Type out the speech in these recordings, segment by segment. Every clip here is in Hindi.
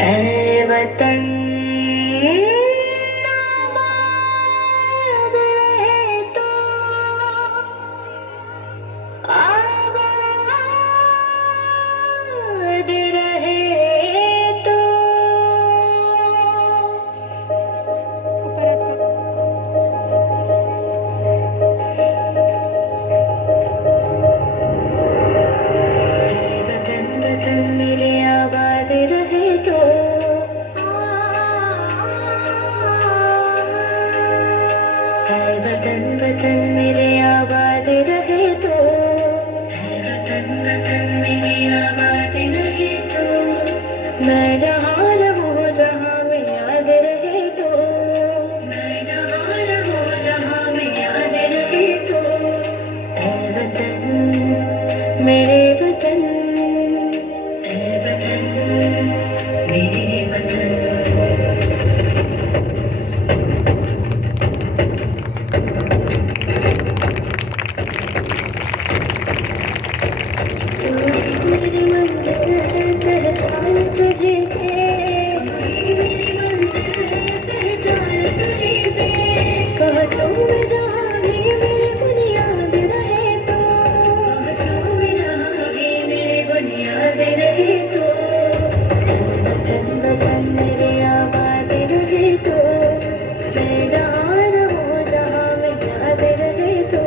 ऐ वतन आबाद रहे तो आबाद रहे तो ऊपर हाथ कर। ऐ वतन वतन मेरे आबाद रहे तो ऐ वतन वतन मेरे आबाद रहे तो ऐ वतन वतन मेरे आबाद रहे तो मैं जहाँ रहूँ जहाँ में याद रहे तो मैं जहाँ रहूँ जहाँ में याद रहे तो ऐ वतन मेरे वतन ऐ वतन मेरे वतन। तू मेरी मंजिल है पहचान तुझे से मेरी मंजिल है पहचान तुझे से कह जो मैं जहाँ भी मेरी बुनियाद रहे तो कह जो मैं जहाँ भी मेरी बुनियाद रहे तो ऐ वतन वतन मेरे आबाद रहे तो मैं जहाँ रहूँ जहाँ में याद रहे तो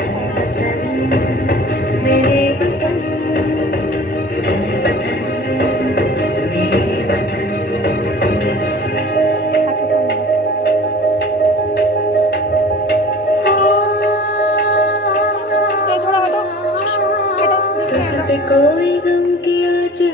ऐ वतन मेरे वतन ऐ वतन मेरे वतन। हाथ ऊपर लगा। ए थोड़ा हटो, हटो, तुझ देखते हैं पे तो। कोई गम की आँच आ